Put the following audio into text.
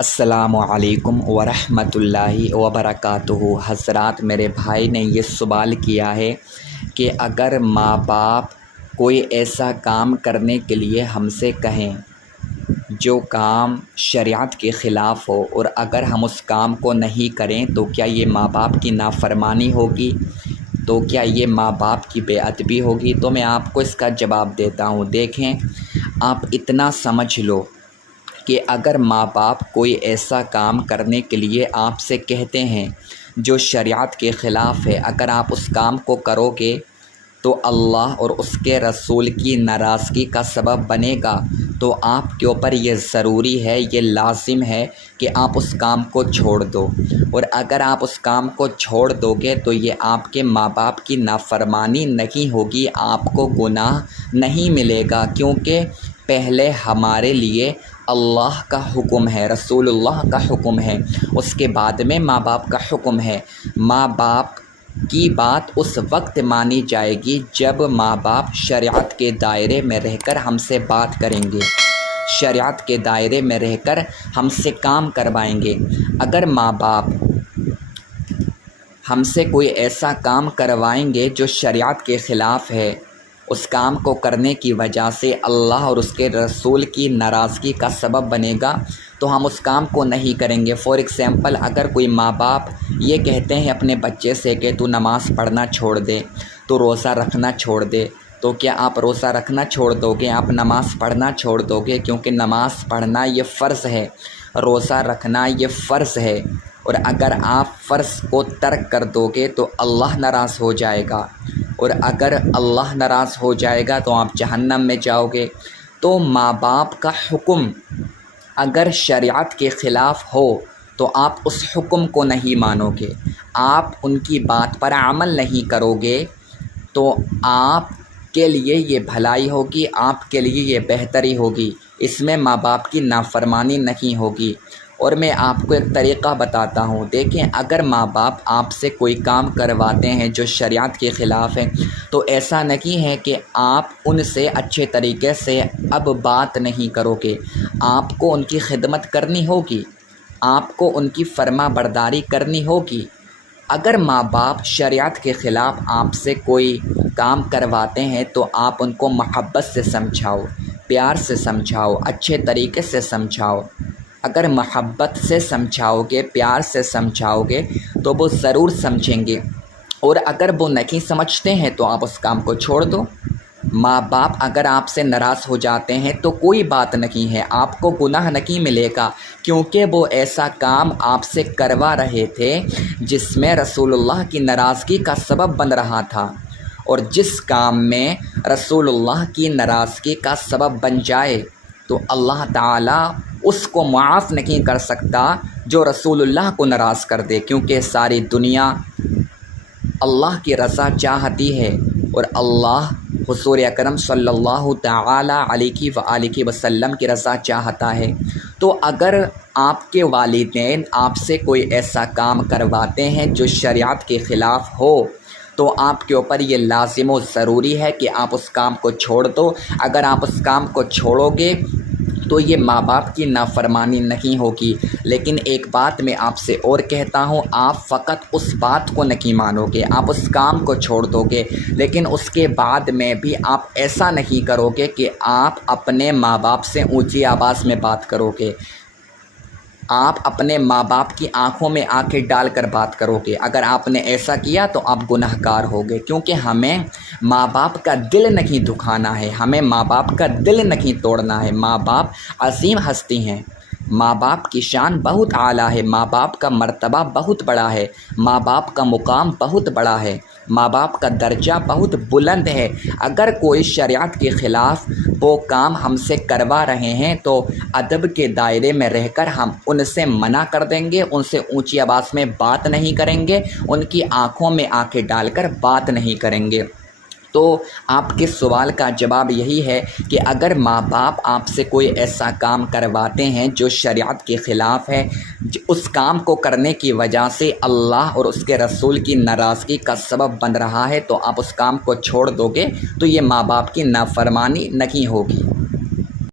السلام علیکم ورحمۃ اللہ وبرکاتہ۔ حضرات، میرے بھائی نے یہ سوال کیا ہے کہ اگر ماں باپ کوئی ایسا کام کرنے کے لیے ہم سے کہیں جو کام شریعت کے خلاف ہو، اور اگر ہم اس کام کو نہیں کریں تو کیا یہ ماں باپ کی نافرمانی ہوگی؟ تو کیا یہ ماں باپ کی بے ادبی ہوگی؟ تو میں آپ کو اس کا جواب دیتا ہوں۔ دیکھیں، آپ اتنا سمجھ لو کہ اگر ماں باپ کوئی ایسا کام کرنے کے لیے آپ سے کہتے ہیں جو شریعت کے خلاف ہے، اگر آپ اس کام کو کرو گے تو اللہ اور اس کے رسول کی ناراضگی کا سبب بنے گا، تو آپ کے اوپر یہ ضروری ہے، یہ لازم ہے کہ آپ اس کام کو چھوڑ دو۔ اور اگر آپ اس کام کو چھوڑ دو گے تو یہ آپ کے ماں باپ کی نافرمانی نہیں ہوگی، آپ کو گناہ نہیں ملے گا، کیونکہ پہلے ہمارے لیے اللہ کا حکم ہے، رسول اللہ کا حکم ہے، اس کے بعد میں ماں باپ کا حکم ہے۔ ماں باپ کی بات اس وقت مانی جائے گی جب ماں باپ شریعت کے دائرے میں رہ کر ہم سے بات کریں گے، شریعت کے دائرے میں رہ کر ہم سے کام کروائیں گے۔ اگر ماں باپ ہم سے کوئی ایسا کام کروائیں گے جو شریعت کے خلاف ہے، اس کام کو کرنے کی وجہ سے اللہ اور اس کے رسول کی ناراضگی کا سبب بنے گا، تو ہم اس کام کو نہیں کریں گے۔ فار ایگزامپل، اگر کوئی ماں باپ یہ کہتے ہیں اپنے بچے سے کہ تو نماز پڑھنا چھوڑ دے، تو روزہ رکھنا چھوڑ دے، تو کیا آپ روزہ رکھنا چھوڑ دو گے؟ آپ نماز پڑھنا چھوڑ دو گے؟ کیونکہ نماز پڑھنا یہ فرض ہے، روزہ رکھنا یہ فرض ہے، اور اگر آپ فرض کو ترک کر دو گے تو اللہ ناراض ہو جائے گا، اور اگر اللہ ناراض ہو جائے گا تو آپ جہنم میں جاؤ گے۔ تو ماں باپ کا حکم اگر شریعت کے خلاف ہو تو آپ اس حکم کو نہیں مانو گے، آپ ان کی بات پر عمل نہیں کرو گے، تو آپ کے لیے یہ بھلائی ہوگی، آپ کے لیے یہ بہتری ہوگی، اس میں ماں باپ کی نافرمانی نہیں ہوگی۔ اور میں آپ کو ایک طریقہ بتاتا ہوں۔ دیکھیں، اگر ماں باپ آپ سے کوئی کام کرواتے ہیں جو شریعت کے خلاف ہے، تو ایسا نہیں ہے کہ آپ ان سے اچھے طریقے سے اب بات نہیں کرو گے، آپ کو ان کی خدمت کرنی ہوگی، آپ کو ان کی فرما برداری کرنی ہوگی۔ اگر ماں باپ شریعت کے خلاف آپ سے کوئی کام کرواتے ہیں تو آپ ان کو محبت سے سمجھاؤ، پیار سے سمجھاؤ، اچھے طریقے سے سمجھاؤ۔ اگر محبت سے سمجھاؤ گے، پیار سے سمجھاؤ گے تو وہ ضرور سمجھیں گے، اور اگر وہ نہیں سمجھتے ہیں تو آپ اس کام کو چھوڑ دو۔ ماں باپ اگر آپ سے ناراض ہو جاتے ہیں تو کوئی بات نہیں ہے، آپ کو گناہ نہیں ملے گا، کیونکہ وہ ایسا کام آپ سے کروا رہے تھے جس میں رسول اللہ کی ناراضگی کا سبب بن رہا تھا، اور جس کام میں رسول اللہ کی ناراضگی کا سبب بن جائے تو اللہ تعالیٰ اس کو معاف نہیں کر سکتا جو رسول اللہ کو ناراض کر دے، کیونکہ ساری دنیا اللہ کی رضا چاہتی ہے، اور اللہ حضور اکرم صلی اللہ تعالیٰ علیہ وآلہ وسلم کی رضا چاہتا ہے۔ تو اگر آپ کے والدین آپ سے کوئی ایسا کام کرواتے ہیں جو شریعت کے خلاف ہو، تو آپ کے اوپر یہ لازم و ضروری ہے کہ آپ اس کام کو چھوڑ دو۔ اگر آپ اس کام کو چھوڑو گے تو یہ ماں باپ کی نافرمانی نہیں ہوگی۔ لیکن ایک بات میں آپ سے اور کہتا ہوں، آپ فقط اس بات کو نہیں مانو گے، آپ اس کام کو چھوڑ دو گے، لیکن اس کے بعد میں بھی آپ ایسا نہیں کرو گے کہ آپ اپنے ماں باپ سے اونچی آواز میں بات کرو گے، آپ اپنے ماں باپ کی آنکھوں میں آنکھیں ڈال کر بات کرو گے۔ اگر آپ نے ایسا کیا تو آپ گناہ گار ہوگے، کیونکہ ہمیں ماں باپ کا دل نہیں دکھانا ہے، ہمیں ماں باپ کا دل نہیں توڑنا ہے۔ ماں باپ عظیم ہستی ہیں، ماں باپ کی شان بہت اعلیٰ ہے، ماں باپ کا مرتبہ بہت بڑا ہے، ماں باپ کا مقام بہت بڑا ہے، ماں باپ کا درجہ بہت بلند ہے۔ اگر کوئی شریعت کے خلاف وہ کام ہم سے کروا رہے ہیں تو ادب کے دائرے میں رہ کر ہم ان سے منع کر دیں گے، ان سے اونچی آواز میں بات نہیں کریں گے، ان کی آنکھوں میں آنکھیں ڈال کر بات نہیں کریں گے۔ تو آپ کے سوال کا جواب یہی ہے کہ اگر ماں باپ آپ سے کوئی ایسا کام کرواتے ہیں جو شریعت کے خلاف ہے، اس کام کو کرنے کی وجہ سے اللہ اور اس کے رسول کی ناراضگی کا سبب بن رہا ہے، تو آپ اس کام کو چھوڑ دو گے، تو یہ ماں باپ کی نافرمانی نہیں ہوگی۔